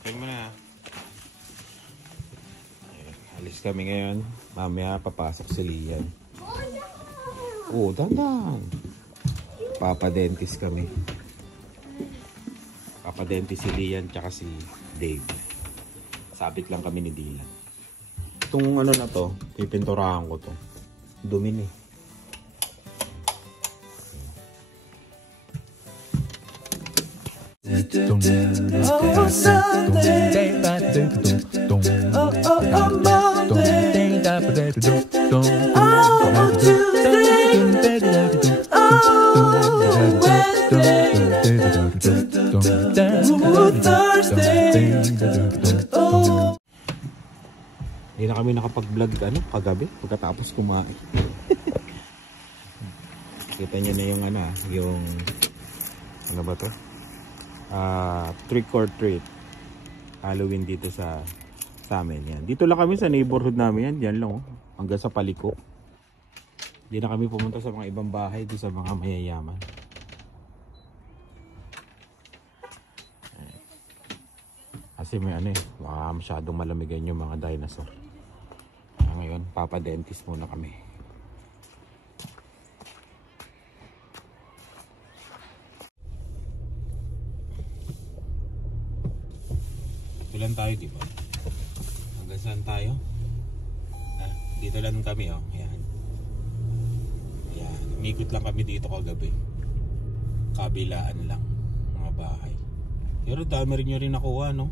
Open mo na. Alis kami ngayon. Mamaya papasok si Lian. Oh, dandan. Papadentist kami. Papadentist si Lian tsaka si Dave. Sabit lang kami ni Dylan. Itong ano na to, pipinturahan ko to. Dumi ni. Hindi na kami nakapag-vlog kagabi pagkatapos kumain. Kita nyo na yung ano ba to? Trick or treat Halloween dito sa amin yan. Dito lang kami sa neighborhood namin yan. Diyan lang hanggang sa paliko. Hindi na kami pumunta sa mga ibang bahay dito sa mga mayayaman. Kasi may baka masyadong malamigan yung mga dinosaur. Ngayon, papadentist muna kami. Dito lang tayo, di ba? Hanggang saan tayo? Dito lang kami, oh. Ayan. Ayan. Umikot lang kami dito kagabi. Kabilaan lang. Mga bahay. Pero dami rin nyo rin nakuha, no?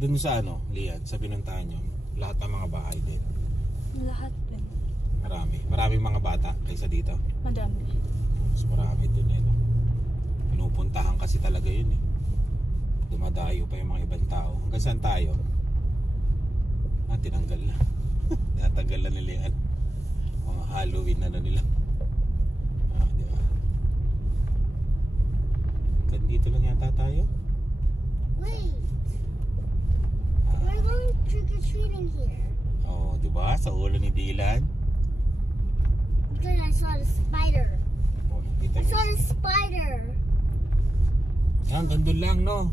Dun sa Lian, sa pinuntahan nyo. Lahat ng mga bahay din. Lahat din. Maraming mga bata kaysa dito. Madami. Mas marami din yan. Pinupuntahan kasi talaga yun eh. Dumadayo pa yung mga ibang tao. Hanggang saan tayo? Tinanggal na. Natanggal na nila yan. Mga Halloween na nila. Diba? Hanggang dito lang yata tayo. Wait. We're going trick-or-treating here. Oh, diba? Sa ulo ni Dylan. Because I saw the spider. Oh, I saw the spider. Yan, gandun lang, no?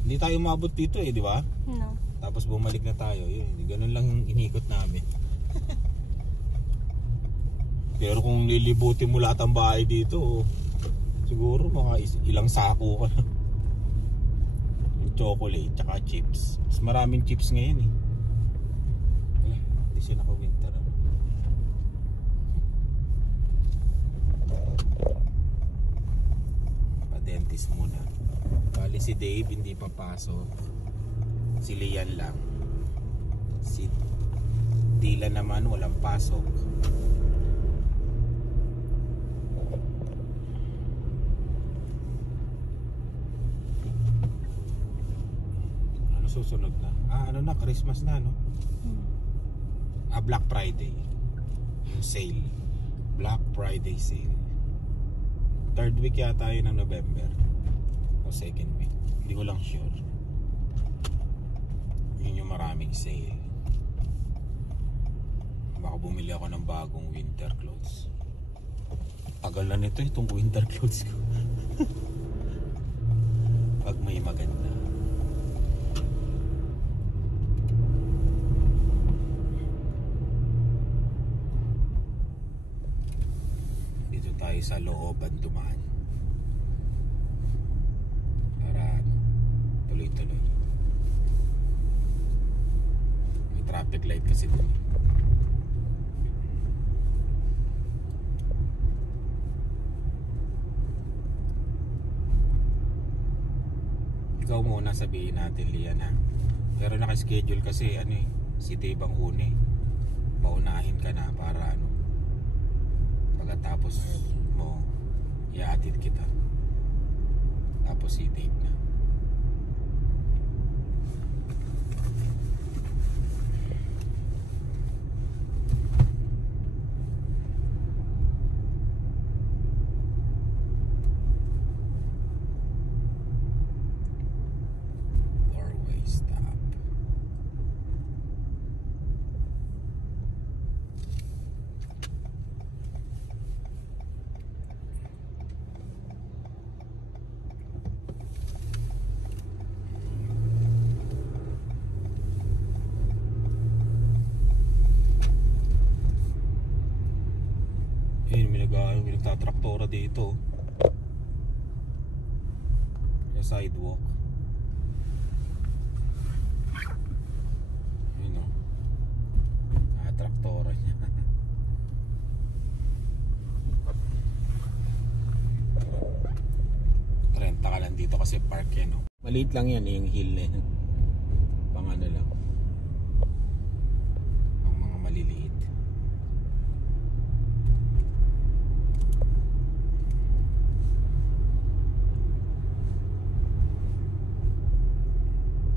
Hindi tayo umabot dito eh, di ba? No. Tapos bumalik na tayo. Yun, ganun lang yung inikot namin. Pero kung lilibutin mo lahat ang bahay dito, siguro mga ilang sako ka na. Yung chocolate, tsaka chips. Mas maraming chips ngayon eh. Hindi siya naka-winter. Pa-dentist muna. Bali si Dave hindi papasok. Si Lian lang. Si Dylan naman walang pasok. Ano susunod na? Ano na, Christmas na, no? Black Friday. Yung sale. Black Friday sale. Third week yata yun ng November. O second week. Hindi ko lang sure. Yun yung maraming sale. Baka bumili ako ng bagong winter clothes. Tagal na nito itong winter clothes ko. Pag may maganda. Dito tayo sa looban dumaan. Para tuloy-tuloy. May traffic light kasi dun. Ikaw muna sabihin natin, Lian, ha? Pero naka-schedule kasi si Dave ang une. Paunahin ka na para pagkatapos mo iaatid kita. Tapos si Dave na. May nagtatraktora dito. Sa sidewalk. Yun o. Traktora niya. Renta ka lang dito kasi park yan o. Maliit lang yan yung hill na yan. Pang ano lang. Ang mga maliliit.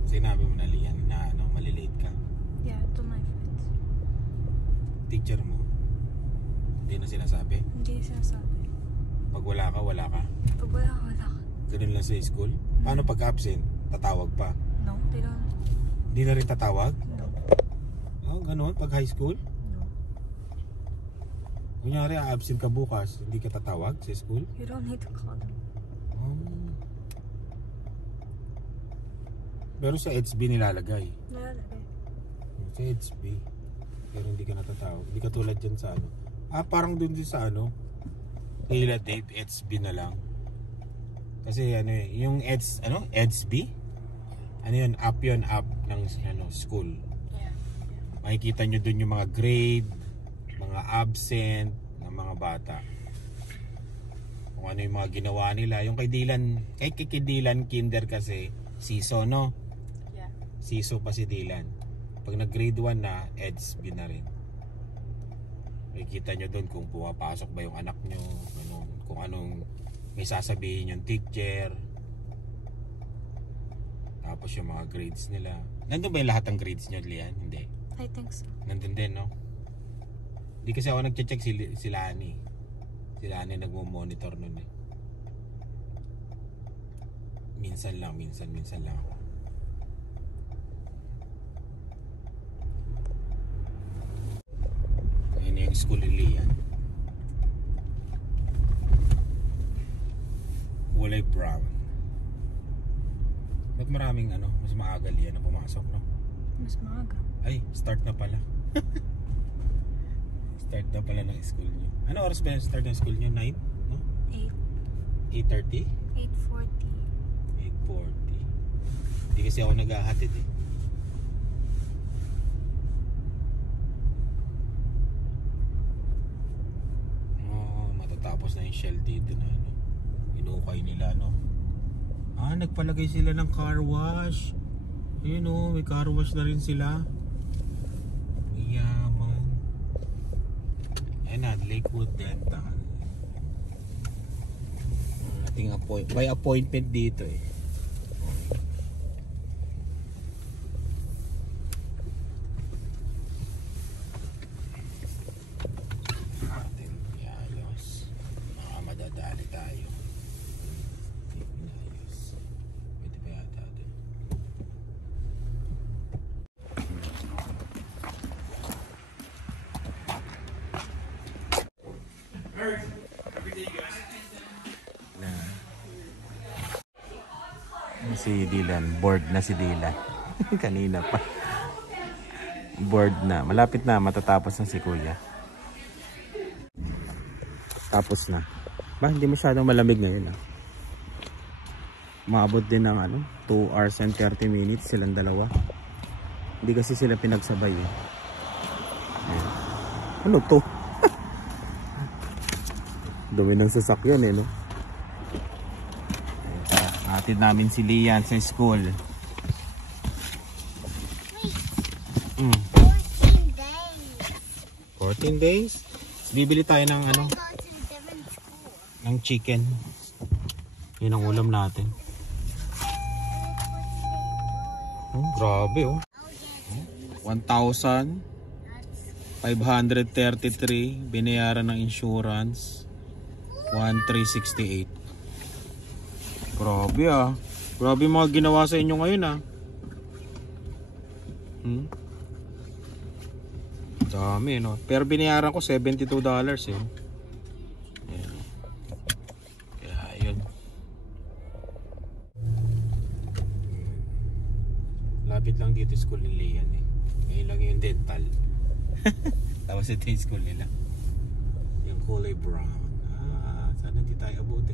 Sinabi mo na Lian na ano, maliliit ka. Yeah, to my friends. Teacher mo, hindi na sinasabi. Hindi sinasabi. Pag wala ka, wala ka. Pag wala ka. Ganun lang sa school. Paano pag absent? Tatawag pa. No, they don't. Hindi na rin tatawag? No. Oh, ganun. Pag high school? No. Kunyari, absent ka bukas, hindi ka tatawag sa school? You don't need to call them. Oh. Pero sa HB nilalagay. Nalalagay. Sa HB. Pero hindi ka natatawag. Hindi ka tulad dyan sa ano. Parang dun din sa ano. Hila date, HB na lang. Kasi ano yung HB? Ano yun? App ng ano, school. Yeah. Makikita nyo dun yung mga grade, mga absent ng mga bata. Kung ano yung mga ginawa nila. Yung kay Dylan kinder kasi siso, no? Yeah. Siso pa si Dylan. Pag nag grade 1 na, EDSB na rin. Makikita nyo dun kung pumapasok ba yung anak nyo, ano, kung anong may sasabihin yung teacher. Tapos yung mga grades nila. Nandun ba yung lahat ng grades nyo, Lian? Hindi. I think so. Nandun din, no? Hindi kasi ako nag-check sila Ani. Sila Ani nagmo-monitor nun eh. Minsan lang ako. Ayun yung school ni Lian. Kulay brown. Ba't maraming ano, mas maaga Lian na pumasok, no? Mas maaga. Ay, start na pala. Start na pala ng school nyo. Ano oras ba yung start ng school nyo? 9? No? 8. 8:30? 8:40. 8:40. Hindi kasi ako naghahatid eh. Oh, matatapos na yung Shell dito na ano. Inukay nila, no? Nagpalagay sila ng car wash. Ayun oh, may car wash na rin sila. Yaman. Ayun na, Lakewood Dental. Ating by appointment dito eh. Ating iayos. Baka madadali tayo. Inayos. Pwede ba yata din? Si Dylan, bored na si Dylan. Kanina pa. Bored na. Malapit na matatapos na si Kuya. Tapos na. Ba, hindi masyadong malamig ngayon ah. Maabot din ng 2 hours and 30 minutes silang dalawa. Hindi kasi sila pinagsabay eh. Ayan. Ano to? Dumi ng sasakyan eh, no? Hatid namin si Lian sa school. Wait, 14 days. 14 days? Bibili tayo ng I go to a different school. ng chicken. Yun ang ulam natin. Oh, grabe oh. 1,533 binayaran ng insurance. 1,368. Grabe ah. Grabe mga ginawa sa inyo ngayon ah. Dami no. Pero binayaran ko $72 eh. Ayan. Kaya yun. Lapit lang dito school ni Lian eh. Ngayon lang yung dental. Tapos ito yung school nila. Yung kulay brown. sana di tayo abuti.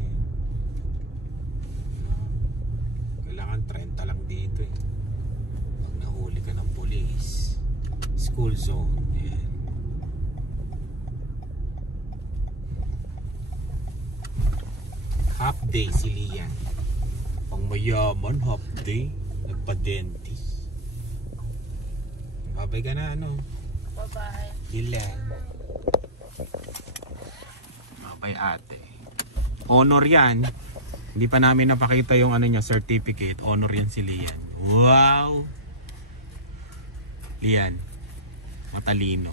Kailangan 30 lang dito eh. Pag nahuli ka ng police. School zone. Ayan. Half day si Lian. Pang mayaman, half day. Nagpa-dentist. Babay ka na ano? Bye-bye. Lian. Babay ate. Honor yan. Hindi pa namin napakita yung ano niya, certificate. Honor yan si Lian. Wow! Lian. Matalino.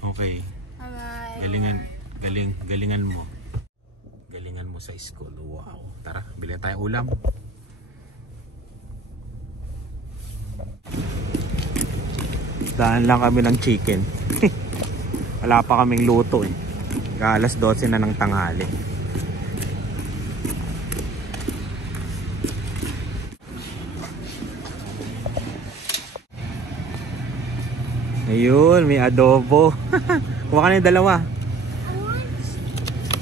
Okay. Bye-bye. Galingan mo. Galingan mo sa school. Wow. Tara, bili tayo ulam. Daan lang kami ng chicken. Wala pa kaming luto eh. Alas 12 na ng tanghali. Ayun, may adobo. Kuha ka na yung dalawa. I want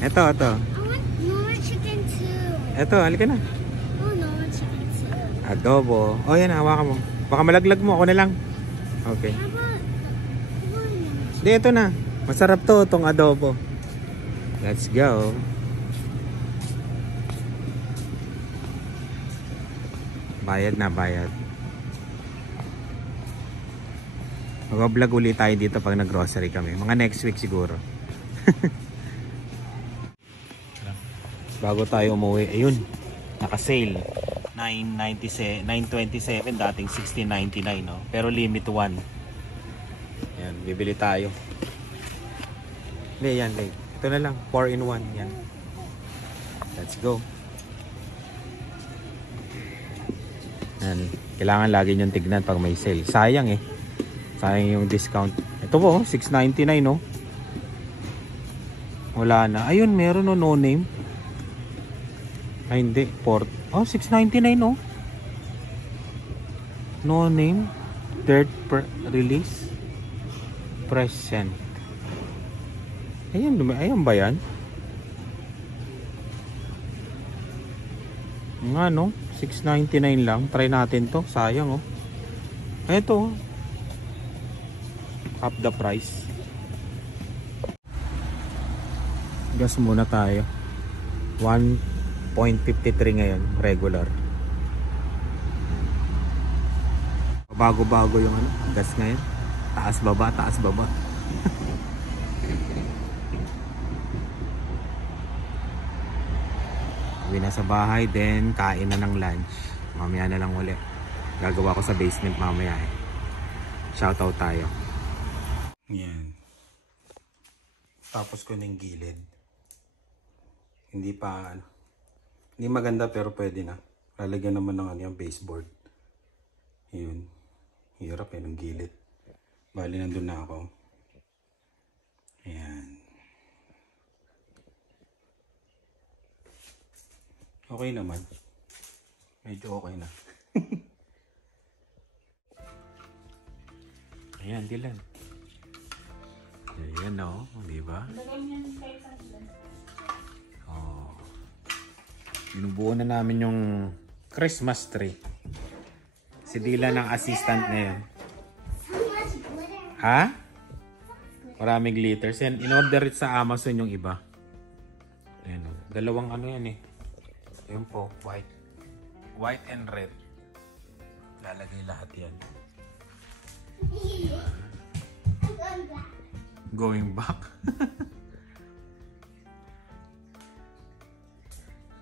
Ito. more chicken too. Ito, halika na. Oh, no more chicken too. Adobo. Oh, yan, hawakan mo. Baka malaglag mo, ako na lang. Okay. How about Di, ito na. Masarap to, itong adobo. Let's go. Bayad na, bayad. Mag-vlog ulit tayo dito pag nag-grocery kami. Mga next week siguro. Bago tayo umuwi, ayun, naka-sale. 927, dating 1699, no? Pero limit 1. Yan, bibili tayo. Hindi, yan, late. Ito na lang, 4 in 1, yan. Let's go. Yan, kailangan lagi niyong tignan pag may sale. Sayang eh. Sayang yung discount. Ito po, 699, no? Wala na. Ayun, meron no, no name. Ay, hindi. Oh, 699, no? No name. Third release. Present. Ayan, ayan ba yan? Nga, no? 699 lang. Try natin to. Sayang, oh. Ito, oh. Half the price. Gas muna tayo. 1.53 ngayon, regular. Bago-bago yung ano, gas ngayon. Taas baba, taas baba. Uwi na sa bahay, then kain na ng lunch. Mamaya na lang ulit. Gagawa ko sa basement mamaya eh. Shoutout tayo. Yan. Tapos ko ng gilid. Hindi pa ano. Hindi maganda pero pwede na. Lalagyan naman ng ano yung baseboard. Yun. Hirap eh ng gilid. Bali nandun na ako. Ayan. Okay naman. Medyo okay na. Ayan, Dylan. Ayan o, di ba? Oh. Binubuo na namin yung Christmas tree. Si Dylan ang assistant ngayon. Ha? Maraming glitters. Yan, in-order it sa Amazon yung iba. Ayan o. Dalawang ano yan eh. Ayan po, white. White and red. Lalagay lahat yan. Going back.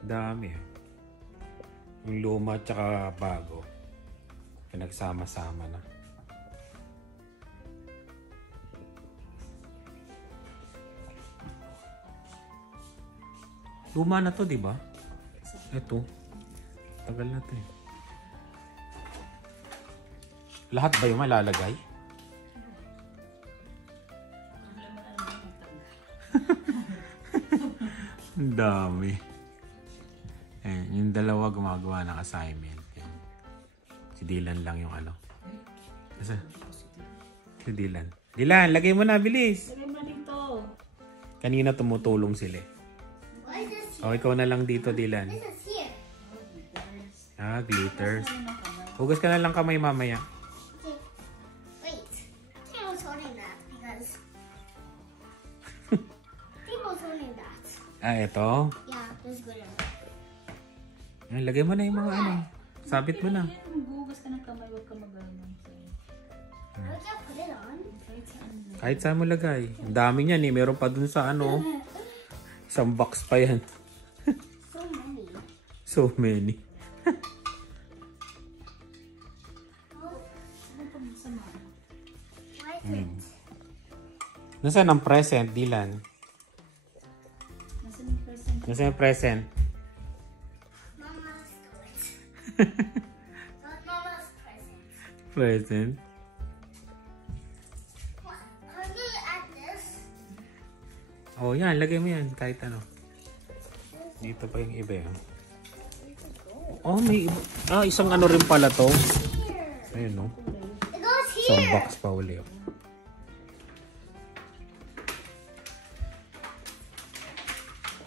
Dami. Yung luma at saka bago. Pinagsama-sama na. Luma na to, di ba? Ito. Tagal na to eh. Lahat ba yung malalagay? Ang dami. Eh, yung dalawa gumagawa ng assignment. Yan. Si Dylan lang yung ano. Asa? Si Dylan. Dylan, lagay mo na, bilis. Lagay mo dito. Kanina tumutulong sila. Why is this O, ikaw na lang dito, Dylan. This is here. Ah, glitters. Hugas ka na lang kamay mamaya. Okay. Wait. Timo's holding that because Timo's holding that. Ah, eto. Yeah, that's good enough. Ay, lagay mo na yung mga ano. Sabit mo na. Maghugas ka ng kamay, huwag ka mag-ano. I can't put it on. Kahit saan mo lagay. Ang dami niyan eh. Meron pa dun sa ano. Isang box pa yan. So many. So many. Why is it? Nasaan ang present, Dylan? Nasaan yung present? Nasaan yung present? Mama's toys. Not Mama's present. Present? Can you add this? Oh, yan. Lagay mo yan. Kahit ano. Dito pa yung iba yun. Oh, may iba. Ah, isang ano rin pala to. Here. Ayun, no? It goes Isang here. box pa uli. Oh.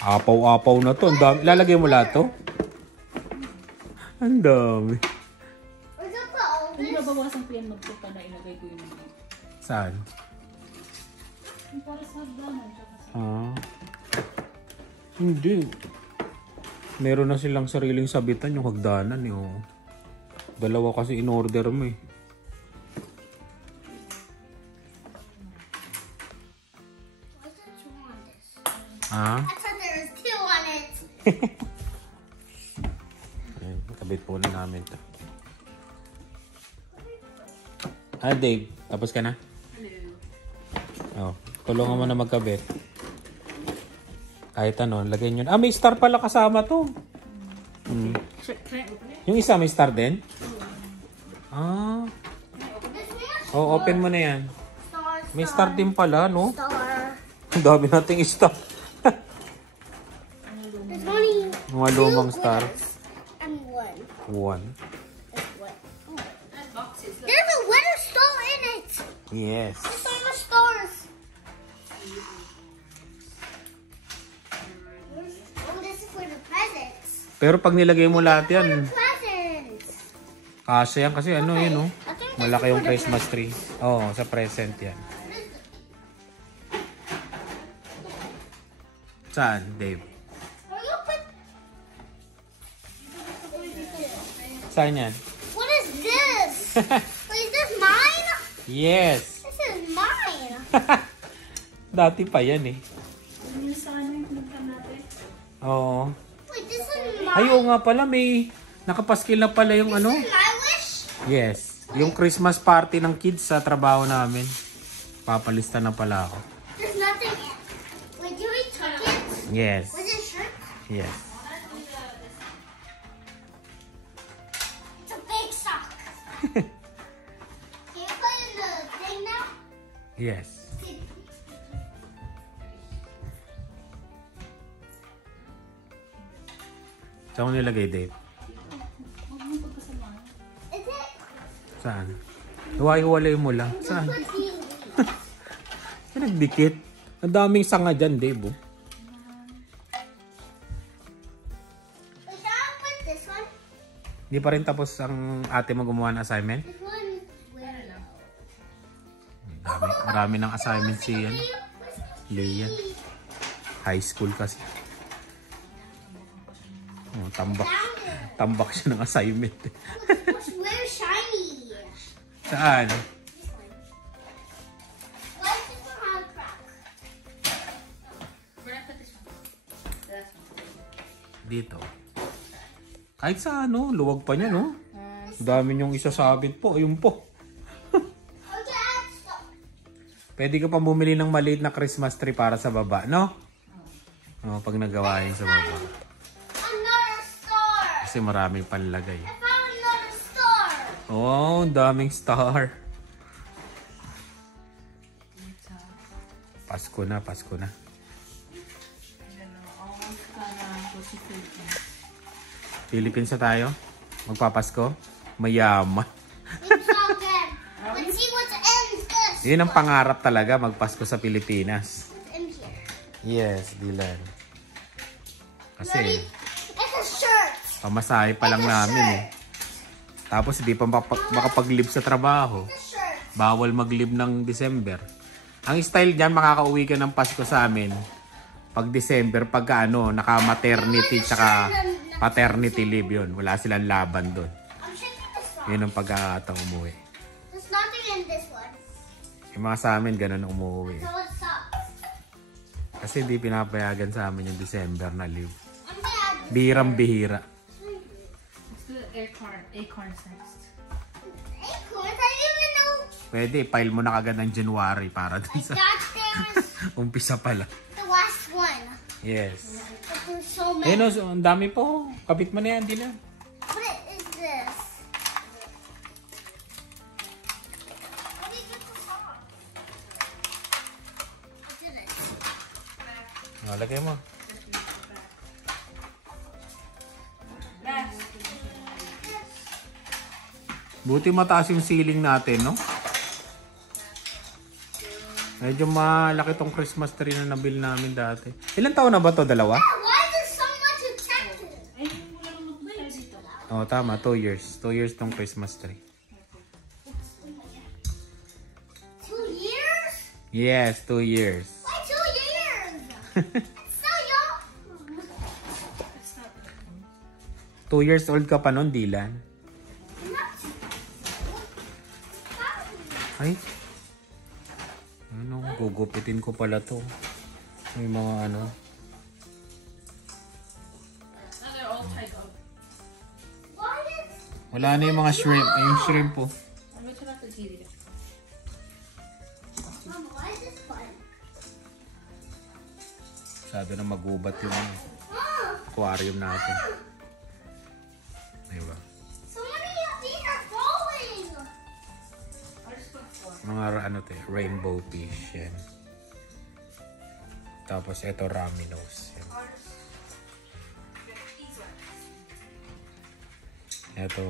Apaw-apaw na to. Ang dami. Lalagay mo lahat to? Ang dami. We're gonna put all Hindi this. ba bawasan ko yan magpupa na ilagay ko yun? Saan? Yung para sa hagdanan. Tsaka sa... Ah. Hindi. Meron na silang sariling sabitan yung hagdanan eh. Oh. Dalawa kasi in-order mo eh. Why don't you want this? Ah? I thought there was two on it. Ayan, kabit po na namin to. Ah, Dave. Tapos ka na? Oh, tulungan mo na magkabit. Kahit ano, lagay nyo. Ah, may star pala kasama to. Hmm. Yung isa may star din? Ah. This one? Oh, open mo na yan. Star, May star din pala, no? star. Ang dami nating star. There's only Mga lumang star. and one. One. That's what. There's a winter star in it. Yes. There's so much stars. Oh, this is for the presents. Pero pag nilagay mo lahat yan, Presents. kasya yan kasi ano yun, no? I think this Malaki is yung for the Christmas tree. Oo, sa present yan. Saan, Dave? Are you put... Saan yan? What is this? Wait, is this mine? Yes! This is mine. Dati pa yan eh. Yung sa ano yung pinagtan natin? Oo. Wait, this is mine. Ay, oo nga pala, may nakapaskil na pala yung ano. This is my wish. Yes. Yung Christmas party ng kids sa trabaho namin. Papalista na pala ako. There's nothing. Wait, do we took it? Yes. Was it shirt? Yes. It's a big sock. Can you put it in the thing now? Yes. Saan ko nilagay, Dave? Huwag mong pagkasama. Is it? Saan? Huwalay mo lang. Saan? Put these. Saan nagdikit? Ang daming sanga dyan, Dave. Oh. Wait, shall I put this one? Hindi pa rin tapos ang ate mo gumawa ng assignment? This one. Where? Marami ng assignment si Leah. High school kasi. Oh, tambak siya ng assignment. What's very shiny? Saan? This one. Why does this one have a crack? Where I put this one? That's one. Dito. Kahit sa ano, luwag pa niya, no? Dami niyong isasabit po. Ayun po. Okay, add stuff. Pwede ka pa bumili ng maliit na Christmas tree para sa baba, no? Oh, pag nagawa yun sa baba. Another star. Kasi maraming panlagay. I found another star. Oh, ang daming star. Pasko na, Pasko na. Philippines na tayo. Magpapasko. Mayaman. It's all good. Let's see what's in this. Yun ang pangarap talaga, magpasko sa Pilipinas. What's in here? Yes, Dylan. Daddy, Kasi it's a shirt. pamasahe pa lang namin eh. Tapos hindi pa makapag-leave sa trabaho. It's a shirt. Bawal mag-leave ng December. Ang style dyan, makakauwi ka ng Pasko sa amin. Pag December, pagka naka-maternity tsaka paternity leave yun. Wala silang laban doon. I'm checking this one. Yun ang pagkakataong umuwi. There's nothing in this one. Yung mga sa amin, ganun umuwi. So it sucks. Kasi hindi pinapayagan sa amin yung December na leave. I'm gonna add this. Bihirang-bihira. Let's do acorns next. Acorns. I didn't even know. Pwede, file mo na kagad ng January para dun I sa got there's umpisa pala. the last one. Yes. But there's so many. Ayun o, ang dami po. Kapit mo na yan, di lang. What is this? What is this song? What's in it? O, lagay mo. Buti mataas yung ceiling natin, no? Medyo malaki tong Christmas tree na nabili namin dati. Ilan taon na ba to? Dalawa? Why is there so much detective? Ay, wala nang magdala dito. Oh, tama. 2 years. 2 years tong Christmas tree. 2 years? Yes, 2 years. Why 2 years? It's so young. 2 years old ka pa nun, Dylan. Ay. Ano, gugupitin ko pala to. May mga ano. Now they're all tied up. Why is Wala na yung mga shrimp. Ay, yung shrimp po. I'm going to turn off the TV. Mom, why is this fun? Masyado na magubat yung Mom, aquarium natin. Diba? so many of these are falling. Mga ano to, rainbow fish. Yan. Tapos ito raminos. Yan. Ito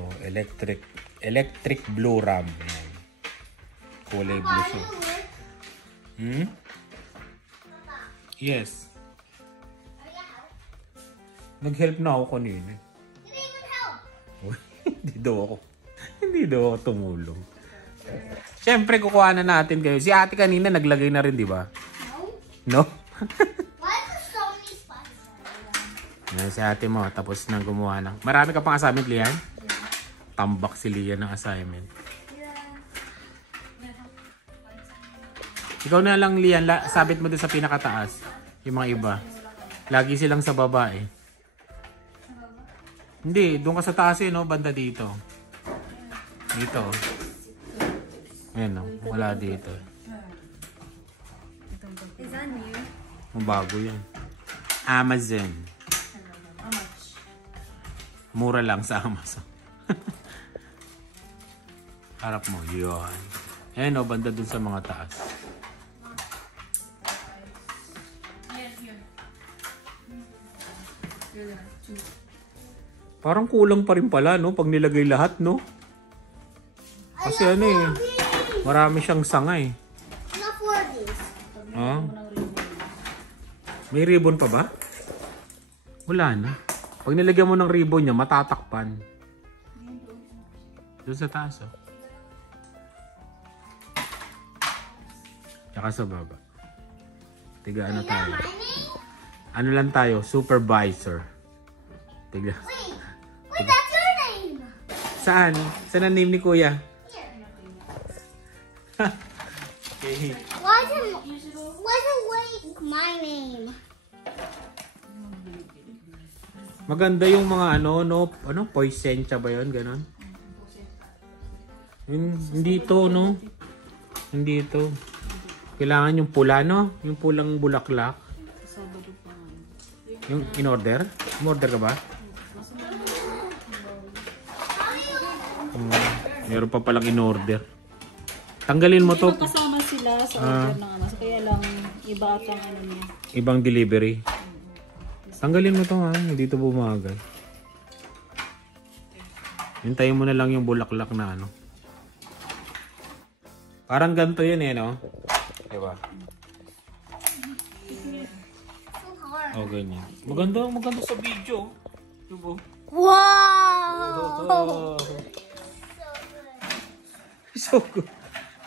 electric blue ram. Yan. Kulay blue siya. Hmm? Yes. Nag-help na ako kanina. You didn't even help. Hindi daw ako tumulong. Siyempre, kukuha na natin kayo. Si ate kanina naglagay na rin, di ba? No. No? Why is there so many spots? Yan, si ate mo, tapos nang gumawa ng... Marami ka pang assignment, Lian? Tambak si Lian ng assignment. Ikaw na lang, Lian, sabit mo doon sa pinakataas. Yung mga iba. Lagi silang sa baba eh. Hindi, doon ka sa taas eh, no? Banda dito. Dito. Ayan, no? Wala dito. Is that new? Bago yan. Amazon. How much? Mura lang sa Amazon. Harap mo, yun. Ayan, no? Banda doon sa mga taas. Parang kulang pa rin pala, no? Pag nilagay lahat, no? Kasi ano eh, marami siyang sanga eh. Not for these. Oh. May ribbon pa ba? Wala na. Pag nilagyan mo ng ribbon niya, matatakpan. Doon sa taas, oh. Tsaka sa baba. Tiga ano Is that tayo? my name? Ano lang tayo? Supervisor. Tiga. Wait, that's your name. Saan? Saan ang name ni Kuya? Here. Okay. Why isn't like my name? Maganda yung mga ano, poisensya ba yun? Ganon? Hindi to, no? Hindi to. Kailangan yung pula, no? Yung pulang bulaklak. Yung in-order? In-order ka ba? Meron pa palang in-order. Tanggalin mo to. Kasama sila sa order ng Amazon. Kaya lang, iba at ang ano niya. Ibang delivery. Tanggalin mo to ha. Hindi to bumagal. Hintayin mo na lang yung bulaklak na ano. Parang ganito yun eh, no? Diba? So hard. Oh, ganyan. Maganda sa video. Diba? Wow! Oh. So So good. good.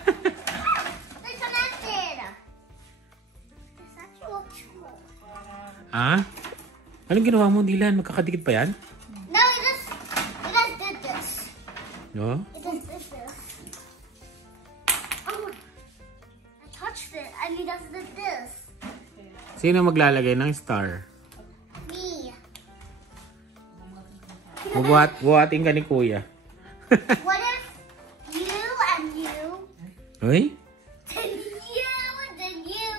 They're connected. This actually looks cool. Ah? Anong ginawa mo, Dylan? Magkakadikit pa yan? No, it just did this. No? It just did this. Oh, I touched it. I mean, it just did this. Sino maglalagay ng star? Me. Buhatin ka ni Kuya. What if you and you, Uy? then you,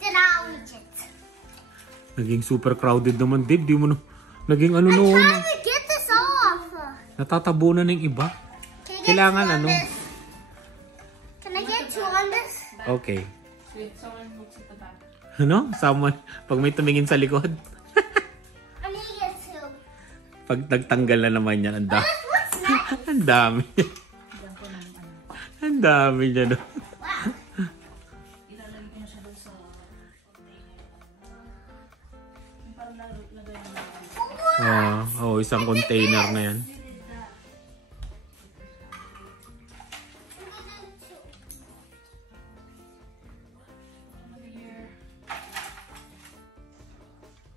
then I'll eat it. Naging super crowded naman, Dib. Di mo na... Naging ano I'm noon. trying to get this off. Natatabunan ng iba. Can I get Kailangan two on ano? this? Can I get two on this? Okay. Wait, someone looks at the back. Ano? Someone, pag may tumingin sa likod. I'm gonna get two. Pag nagtanggal na naman yan, ang dami. What's next? Ang dami. Diyan ko ng ano. Ang dami niya, no? Wow. Ilalagay ko na siya doon sa container. Yung parang lagay na. Isang container na yan.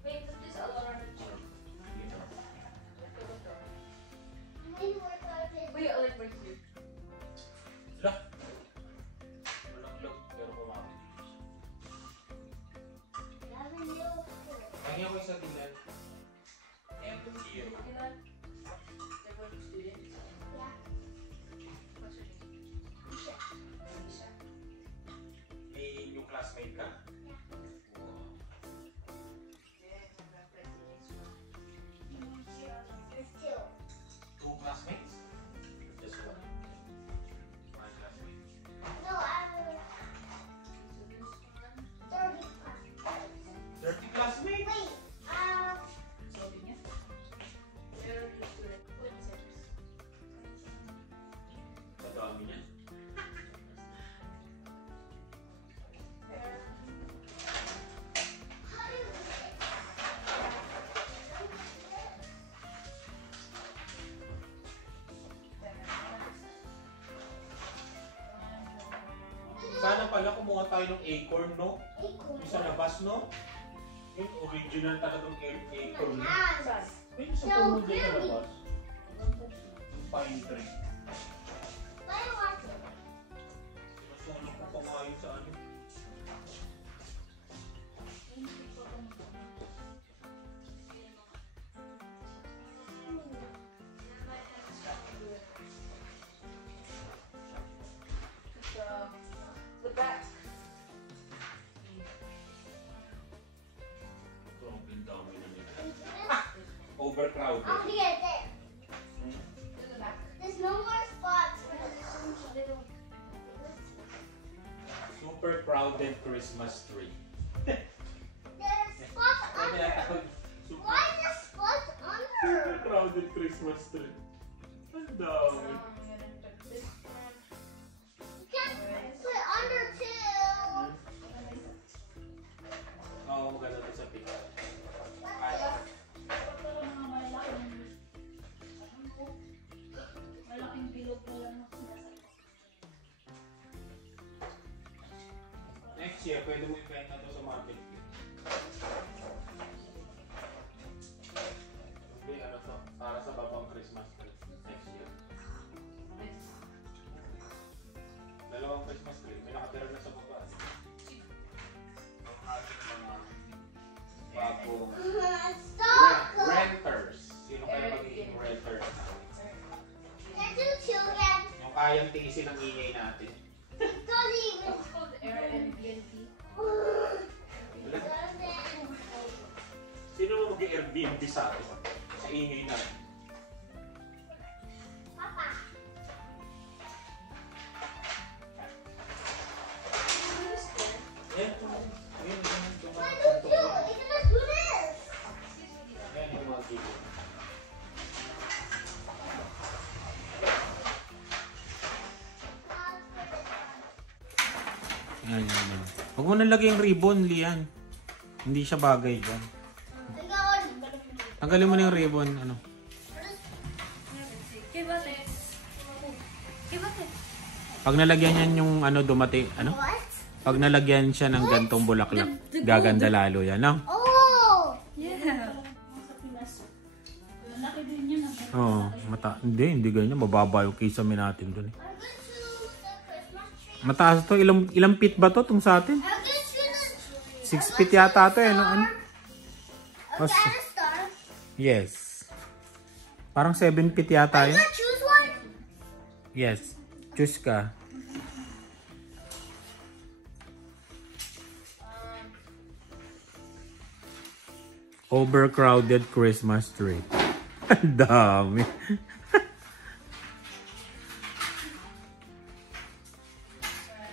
Wait, this is a lot of chill. Wait, I like right here. Kaya ko isa tingnan. Eto here. Okay lang. They're going to students. What's your name? Alicia. May yung classmate ka? Yeah, I'm gonna play the next one. Two classmates? Just one. One classmate. No, I'm So this one. 30 30 classmates? Wait, Sabi niya. They're student. What's yours? Sa dami niya. Sana pala kumuha tayo ng acorn, no? Yung sa labas, no? Yung original talagang acorn. Yung sa puno dyan sa labas. Yung pine tree. Nasunog ko pa nga yun sa ano. The back. Ito ang pindami na nila. Overcrowded. I'll get there. To the back. There's no more spots for the little. Super crowded Christmas tree. There's spots under. Why is there spots under? Super crowded Christmas tree. Ang dami. I'm gonna put this one. You can't put under too. Oo, maganda to sa picture. Malaking bilog na lang. Next year, pwede mo i-benta to sa market. Okay, ano to? Para sa babang Christmas tree. Next year. Dalawang Christmas tree. May nakatira na sa baba. Ang ating mga bagong Stop. renters. Sino kaya magiging renters natin? Can I do two again? Yung kayang tiisin ang ingay natin. Don't even. It's called Airbnb. Sino mo mag-Airbnb sa atin? Sa ingay natin. Papa. Yan. Can I do two? Even let's do this. Yan yung mga gigit. Yan. Huwag mo nalagay yung ribbon, Lian. Hindi siya bagay dyan. Ikaw, Tanggalin mo na yung ribbon. Ano? Kibate. Kibate. Pag nalagyan yan yung ano dumati, ano? what? Pag nalagyan siya ng gantong bulaklak, gaganda lalo yan, no? Oh! Yeah. Oo, hindi ganyan. Mababa yung kisame natin dun. I'm going to the Christmas tree. Mataas to. Ilang feet ba to itong sa atin? I'm going to 6 feet yata to eh, no? Ano? a star. Yes. Parang 7 feet yata I'm yun. gonna choose one. Yes. Choose ka. Overcrowded Christmas tree. Ang dami.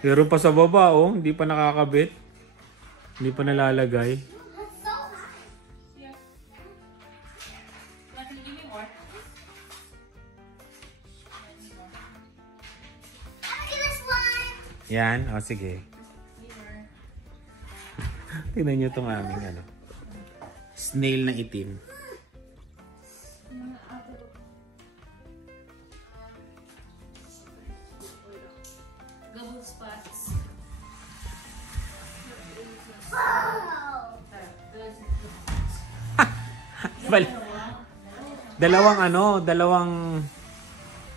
Pero pa sa baba, oh. Hindi pa nakakabit. Hindi pa nalalagay. That's so high. Want to give me more? I'm gonna this one. Yan. O, sige. Tingnan nyo itong aming ano. Snail na itim. Gobble spots. Wow. Bal dalawang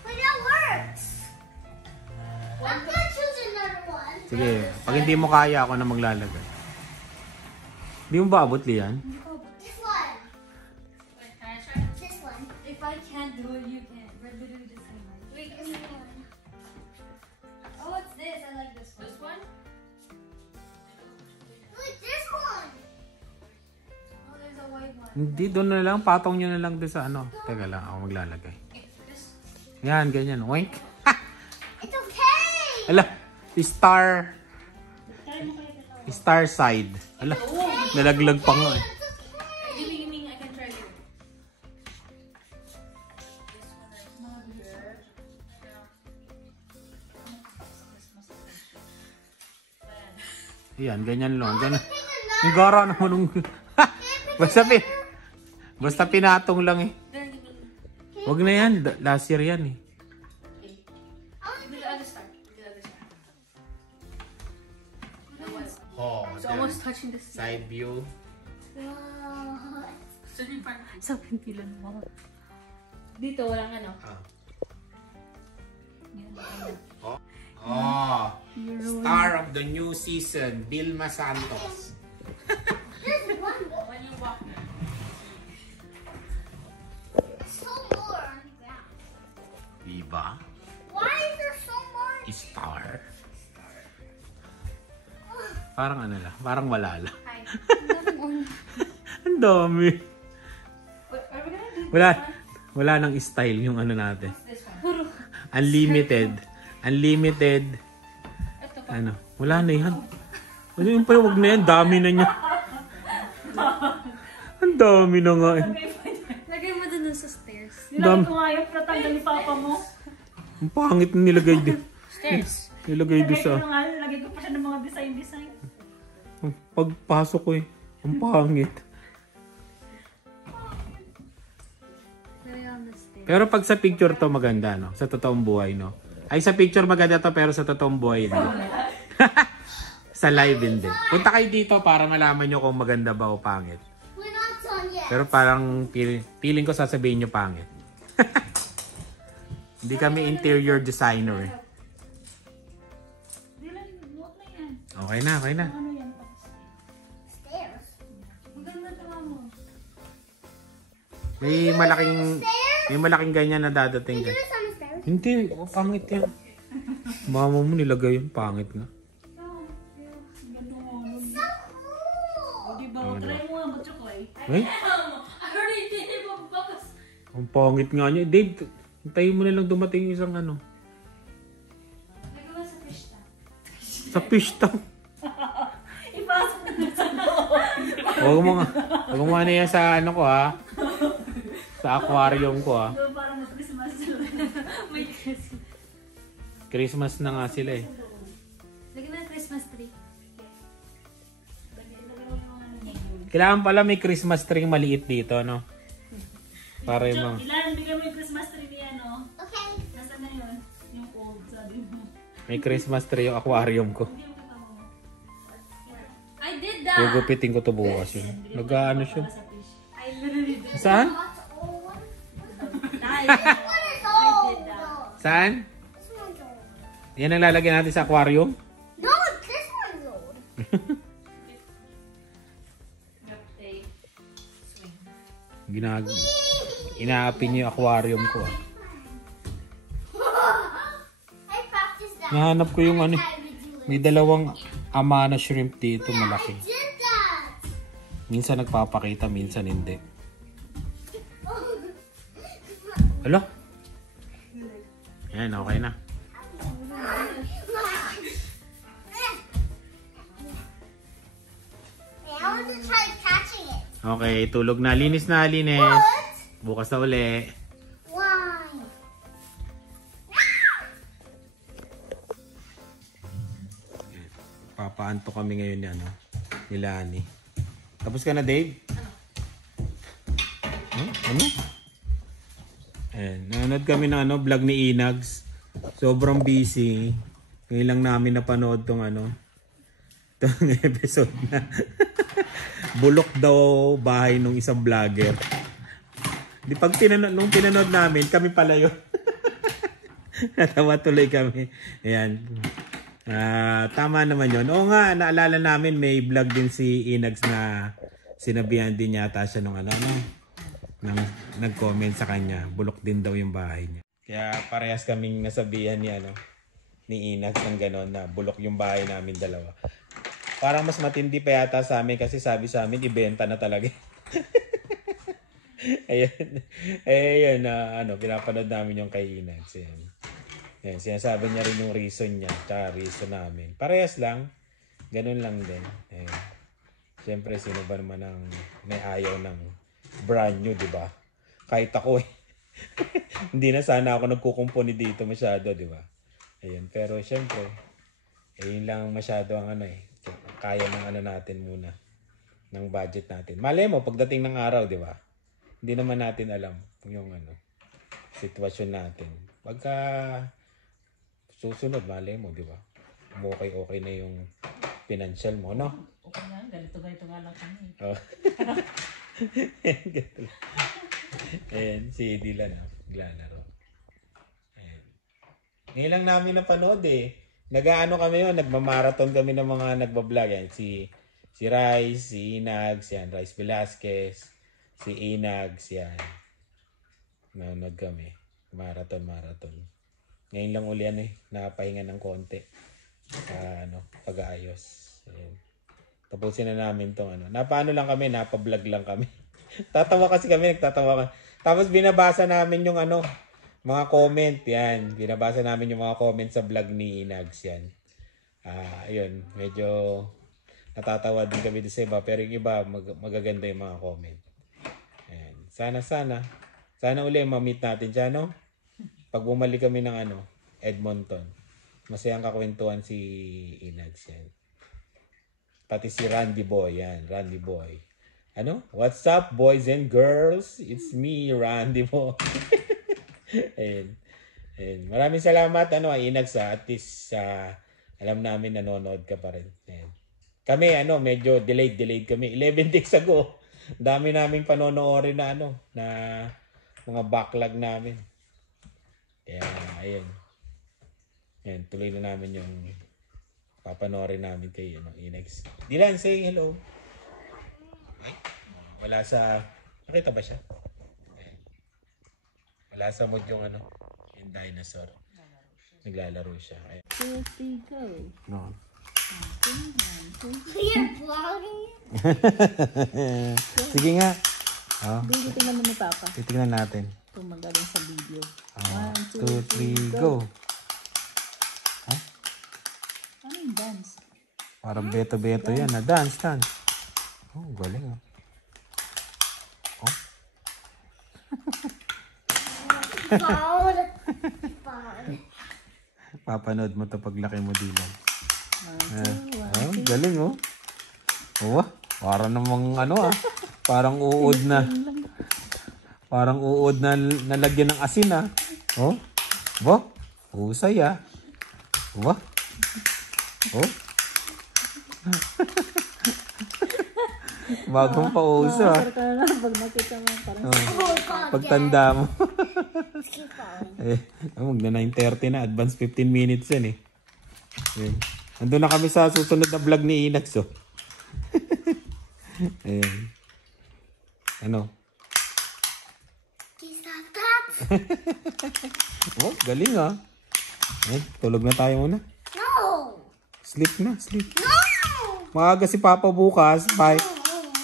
Wait, that works. I'm gonna choose another one. sige, pag hindi mo kaya ako na maglalagay. Hindi mo ba abot, Lian? This one. Wait, can I try? This one. If I can't do it, you can. We're gonna do the same way. Wait, This one. oh, what's this? I like this one. This one? Look, this one. Oh, there's a white one. Hindi, doon na lang. Patong nyo na lang doon sa ano. Teka lang, ako maglalagay. This. Yan, ganyan. Wink. It's okay. Ala, star side. Ala, nalaglag pa nga eh. It's okay. Give me, I can try it. This one is not here. Yan, ganyan lang. Ganyan. Ang gara naman nung... Basta pinatong lang eh. There, give me. Wag na yan. Last year yan eh. Okay. Give me the other side. Give me the other side. That was. Oh, It's almost touching the side view. Sa pintilan mo. Dito, walang ano. Oh, star of the new season, Vilma Santos. There's one more. When you walk. There's so more on the ground. Diba? Why is there so much? Star. Parang ano lang, parang wala lang. Hi. Ang dami. Are we gonna do Wala nang style yung ano natin. this one? Unlimited. Ito pa. Ano, wala na yan. Ano yung pa, wag na yan, dami na niya. Ang dami na nga eh. Lagay mo dun sa stairs. Dami. Ko nga yung pratanggal ni Papa mo. Ang pangit na nilagay din. Stairs. Nilagay din Lagay sa... ko nga, lagay ko pa siya ng mga design. Ang pagpasok ko eh. Ang pangit. Lagay on the stairs. Pero pag sa picture to maganda, no? Sa totoong buhay, no? Ay, sa picture maganda to, pero sa totoong buhay, hindi. Sa live, hindi. Punta kayo dito para malaman nyo kung maganda ba o pangit. We're not done yet. Pero parang feeling ko sasabihin nyo pangit. Hindi kami interior designer eh. Dylan, huwag na yan. Okay na, okay na. Ano yan? Stairs. Maganda ito mo. May malaking ganyan na dadating Do dyan. this on the stairs. Hindi, pangit yan. Mama mo nilagay yung pangit nga. Ganda mo. So cool. Di ba? Try mo nga mag-chocolate. Ay, I already did it, Bucks. ang pangit nga niya. Dave, hintayin mo na lang dumating yung isang ano. Lagay mo sa fish tank. Sa fish tank. Ipasok na sa loob. Huwag mo ano yan sa ano ko ha. Sa aquarium ko ha. Doon parang mag-Christmas. May Christmas. Christmas na nga sila eh. Lagay mo ng Christmas tree. Lagay mo yung mga ano. Kailangan pala may Christmas tree maliit dito, no? Para yung mga... Ilan, bigyan mo yung Christmas tree niya, no? Okay. Nasaan na yun? Yung old, sabi mo. May Christmas tree yung aquarium ko. Hindi mo kita mo. I did that! Gugupitin ko to bukas yun. Nag-ano siya. Para sa fish. I literally did that. Saan? What's old one? I What is old? did that. though? Saan? This one's old. Yan ang lalagyan natin sa aquarium? No, this one's old. Yep, a swing. Inaapi niyo yung aquarium ko. Ah. I practiced that. Nahanap ko yung ano. I would do it. May dalawang amana shrimp dito malaki. I did that. Minsan nagpapakita, minsan hindi. Alo? Ayan, okay na. I want to try catching it. Okay, tulog na. Linis na, linis. What? Bukas na uli. Why? Papaanto kami ngayon ni ano, ni Lani. Tapos ka na, Dave? Huh? Ano? Ayan, nanonood kami ng ano, vlog ni Inags. Sobrang busy. Ngayon lang namin napanood tong ano, tong episode na. Bulok daw bahay nung isang vlogger. Di pag nung pinanood namin, kami pala yun. Natawa tuloy kami. Ayan. Tama naman yun. Oo nga, naalala namin may vlog din si Inags na sinabihan din yata siya nung ano, nang nag-comment sa kanya. Bulok din daw yung bahay niya. Kaya parehas kaming nasabihan ni ano, ni Inags ng gano'n na bulok yung bahay namin dalawa. Parang mas matindi pa yata sa amin kasi sabi sa amin, ibenta na talaga. Ayan. Ayan na ano, pinapanood namin yung kay Inags. Ayan. Ayan, sinasabi niya rin yung reason niya, tsaka reason namin. Parehas lang. Ganun lang din. Ayan. Siyempre, sino ba naman ang may ayaw ng brand new, di ba? Kahit ako eh. Hindi na sana ako nagkukumpuni dito masyado, di ba? Ayan, pero siyempre, yun lang masyado ang ano eh. Kaya ng ano natin muna. Ng budget natin. Malay mo, pagdating ng araw, di ba? Hindi naman natin alam yung ano, sitwasyon natin. Pagka susunod, malay mo, di ba? Okay na yung financial mo, no? Okay nga, ganito nga lang kami. Oh. Ayan, si Dylan na. Naglalaro. Ayan. Ngayon lang namin napanood eh. Nag-ano kami yun, nagmamarathon kami ng mga nagbablog. Yan, si Rice, si Inags, yan, Rice Velasquez, si Inags, yan. Nanonood kami. Marathon. Ngayon lang uli ano eh, nakapahinga ng konti. Pag-aayos. Ayan. Tapusin na namin tong ano. Napaano lang kami, napablog lang kami. Tatawa kasi kami, nagtatawa kami. Tapos binabasa namin yung ano, mga comment, yan. Binabasa namin yung mga comment sa vlog ni Inags, yan. Ayun, medyo natatawa din kami sa iba. Pero yung iba, magaganda yung mga comment. Ayan. Sana uli ma-meet natin siya, no? Pag bumalik kami ng ano, Edmonton. Masayang kakwentuhan si Inags, yan. Pati si Randy Boy, yan. Randy Boy. Ano? What's up, boys and girls? It's me, Randy Boy. Ayun. Maraming salamat, Inags, at least, alam namin nanonood ka pa rin. Ayun. Kami, medyo delayed kami. 11 days ago. Dami naming panonoorin na, na mga backlog namin. Kaya, ayun. Ayun, tuloy na namin yung papanoorin namin kay, Inags. Dylan, say hello. Ay, wala sa... Nakita ba siya? Ayun. Wala sa mood yung yung dinosaur. Naglalaro siya. Ayun. Go. No. You're vlogging? Sige nga. Oh, Hindi, tingnan mo ni Papa. titignan natin. Kung magaling sa video. 1, 2, 3, go. Ano yung dance? Parang beto-beto yan. Dance. Oh, galing oh. Phone. Papanood mo to paglaki mo, Dylan. Galing oh. Oh, Para namang ano parang uod na. Parang uod na nalagyan ng asin Oh. Ba? Husay Ba? Oh. Bagong pauso Makakar ka na pag nakita mo. Parang Pagtanda mo. Magna 9:30 na. Advance 15 minutes yan Nandun na kami sa susunod na vlog ni Inax Ayan. Ano? Oh, galing tulog na tayo muna. No! Sleep na, sleep. No! Maaga si Papa bukas. Bye.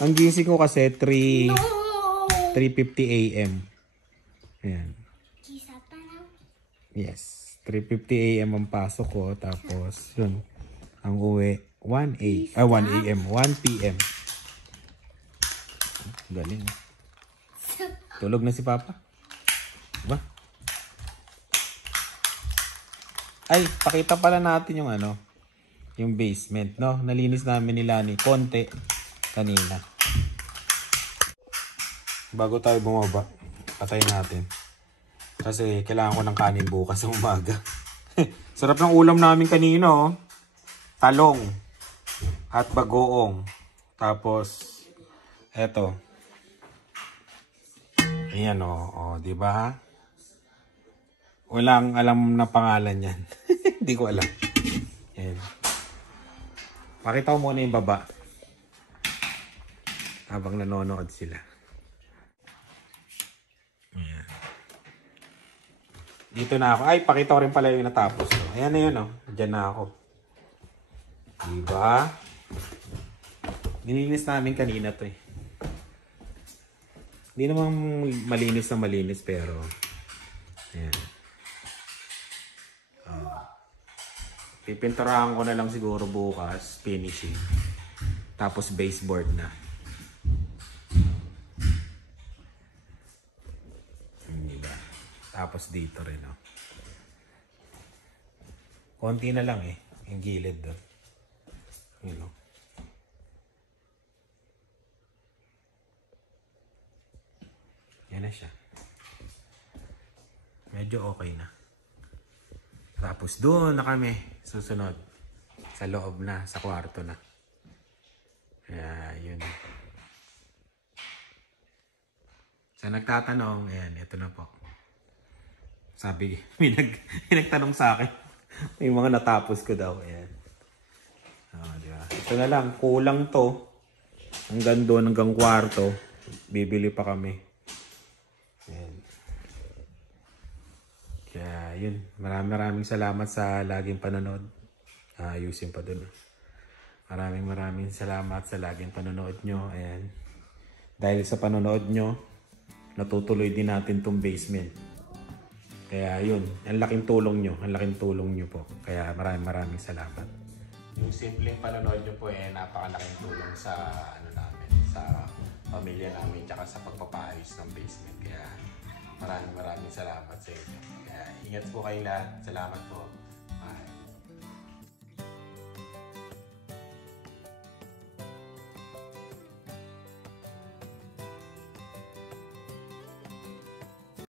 Ang gising ko kasi 3:50 AM. Ayan. Yes. 3:50 AM ang pasok ko. Tapos, yun. Ang uwi, 1 AM. 1 PM. Galing. Tulog na si Papa. Ba? Ay, pakita pala natin yung yung basement, no? Nalinis namin ni Lani konti kanina. Bago tayo bumaba, patayin natin. Kasi kailangan ko ng kanin bukas sa umaga. Sarap ng ulam namin kanina, Talong at bagoong. Tapos, eto. Ayan, di ba? Walang alam na pangalan yan. Hindi ko alam. Ayan. Pakita ko muna yung baba. Habang nanonood sila. Ayan. Dito na ako. Ay, pakita ko rin pala yung natapos. Ayan na yun, Diyan na ako. Diba? Nilinis namin kanina to Hindi naman malinis na malinis pero ayan. Pipinturahan ko na lang siguro bukas, finishing. Tapos baseboard na. Diba? Tapos dito rin, konti na lang yung gilid doon. Yan na siya. Medyo okay na. Tapos doon na kami susunod. Sa loob na, sa kwarto na. Kaya yun. Sa nagtatanong, ayan, ito na po. Sabi, may nagtanong sa akin. May mga natapos ko daw. Ayan. Diba? Ito na lang, kulang to. Hanggang doon, hanggang kwarto. Bibili pa kami. Ayan. Kaya yun, maraming salamat sa laging panonood. Ayusin pa dun. Maraming salamat sa laging panonood nyo. Ayan. Dahil sa panonood nyo, natutuloy din natin tong basement. Kaya yun, ang laking tulong nyo. Ang laking tulong nyo po. Kaya maraming salamat. Yung simpleng panonood nyo po napakalaking tulong sa namin, sa pamilya namin, tsaka sa pagpapaayos ng basement. Kaya maraming salamat sa inyo. Kaya ingat po kayo lahat. Salamat po. Bye.